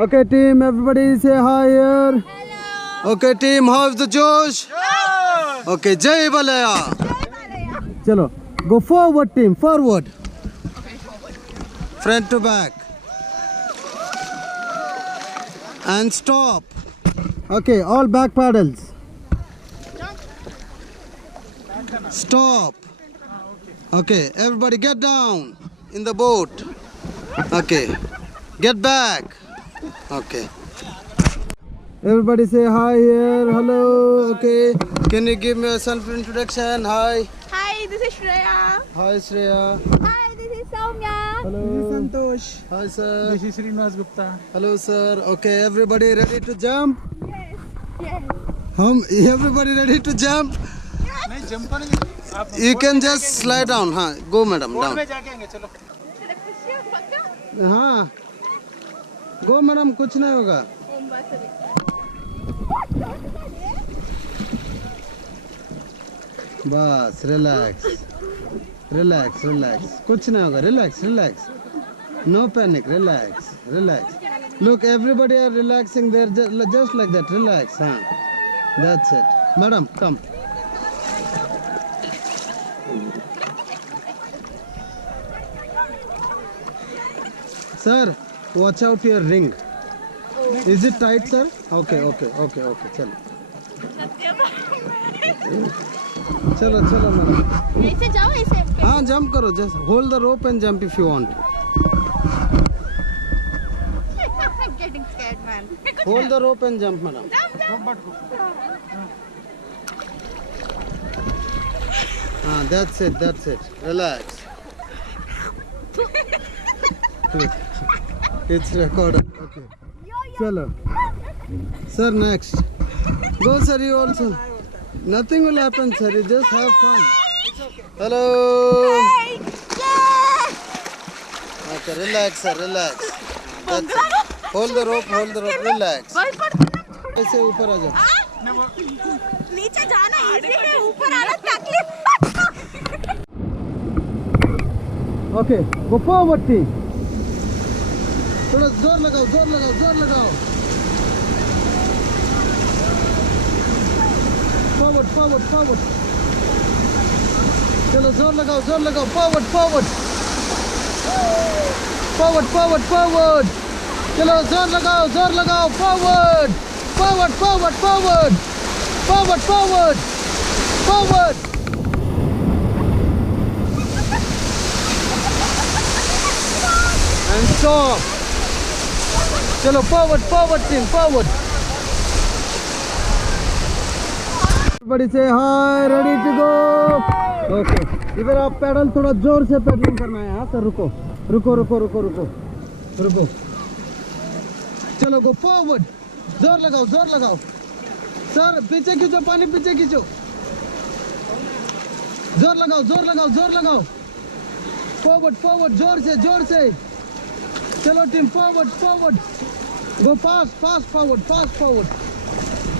Okay, team, everybody say hi here. Hello. Okay, team, how's the Josh? Yeah. Okay, Jai Balaya. Chalo, go forward, team, forward. Okay, forward. Front to back. And stop. Okay, all back paddles. Stop. Okay, everybody get down in the boat. Okay, get back. Okay. Everybody say hi here. Hello. Okay. Can you give me a self introduction? Hi. Hi, this is Shreya. Hi, Shreya. Hi, this is Soumya. Hello. This is Santosh. Hi, sir. This is Srinivas Gupta. Hello, sir. Okay, everybody ready to jump? Yes. Yes. Everybody ready to jump? नहीं jump करेंगे आप You can just slide down. हाँ, go madam board down. में जाके आएंगे चलो हाँ, go madam कुछ नहीं होगा. बस relax, relax, relax. कुछ नहीं होगा. Relax, relax. No panic. Relax, relax. Look, everybody are relaxing there just like that. Relax. हाँ, that's it. Madam, come. Sir, watch out your ring. Is it tight, sir? Okay, okay, okay, okay. Chalo. Chalo, chalo, madam. ऐसे जाओ ऐसे. हाँ, jump करो. Just hold the rope and jump if you want. I'm getting scared, man. Hold the rope and jump, madam. Ah, that's it, that's it. Relax. It's recorded. Okay. Chalo. Sir, next. Go, sir, you also. Nothing will happen, sir. You just have fun. Hello. Hey. Yeah. Okay, relax, sir, relax. That's it. Hold the rope, relax. ऐसे ऊपर आ जाओ. नीचे जाना easy है, ऊपर आना तकलीफ. Okay, go forward, team. थोड़ा जोर लगाओ, जोर लगाओ, जोर लगाओ. Forward, forward, forward. चलो जोर लगाओ, जोर लगाओ. Forward, forward. Forward, forward, forward. चलो जोर लगाओ, जोर लगाओ. Forward, forward, forward, forward. Forward, forward, forward. And stop. चलो forward, forward, team, forward. Everybody say hi, ready to go. Okay. इधर आप पैडल थोड़ा जोर से पैडलिंग करना है. हाँ सर, रुको, रुको, रुको, रुको, रुको, रुको. चलो go forward. जोर लगाओ, जोर लगाओ. सर पीछे खींचो, पानी पीछे खींचो. जोर लगाओ, जोर लगाओ, जोर लगाओ. Forward, forward, जोर से. चलो team, forward, forward. Go fast, fast forward, fast forward.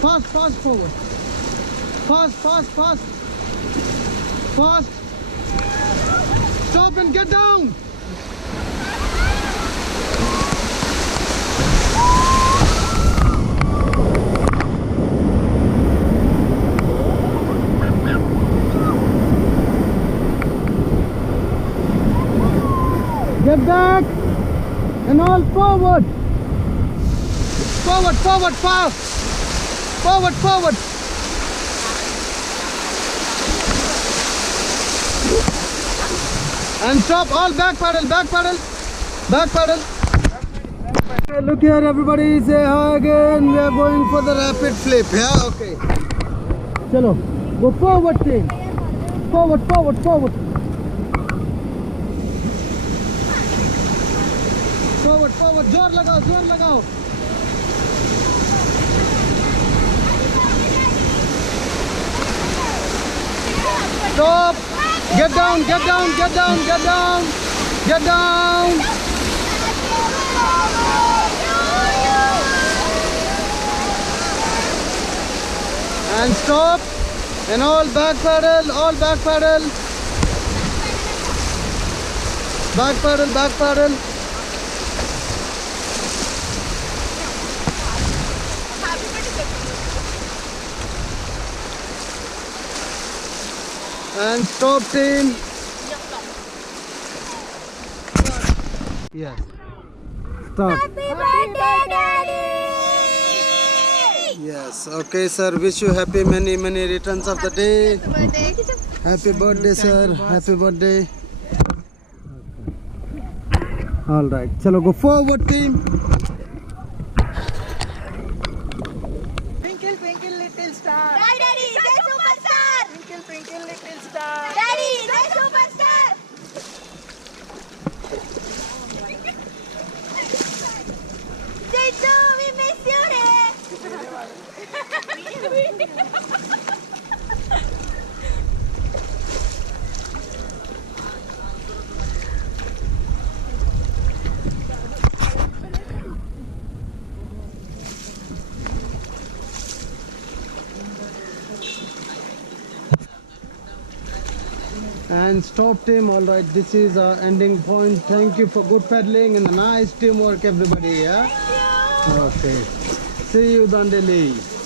Fast, fast forward. Fast, fast, fast. Fast. Stop and get down. Get back. And all forward. Forward, forward, fast. Forward, forward. And stop, all back paddle, back paddle, back paddle. Okay, look here, everybody, say hi again. We are going for the rapid flip, yeah? Okay. Chalo, go forward, team. Forward, forward, forward. Forward, forward, जोर लगाओ, जोर लगाओ. Stop. Get down, get down, get down, get down. Get down. And stop. And all back paddle, all back paddle. Back paddle, back paddle. And stop team. Yes. Stop. Happy birthday, Daddy! Yes. Okay, sir. Wish you happy many returns of the day. Happy birthday, sir. Happy birthday. All right. Chalo, go forward, team. Twinkle, twinkle, little star. Daddy, the superstar! Twinkle, twinkle, little star. Daddy, the superstar! Jitu, we miss you, And stop team. All right. This is our ending point. Thank you for good paddling and nice teamwork, everybody. Yeah. Okay. See you, Dandeli.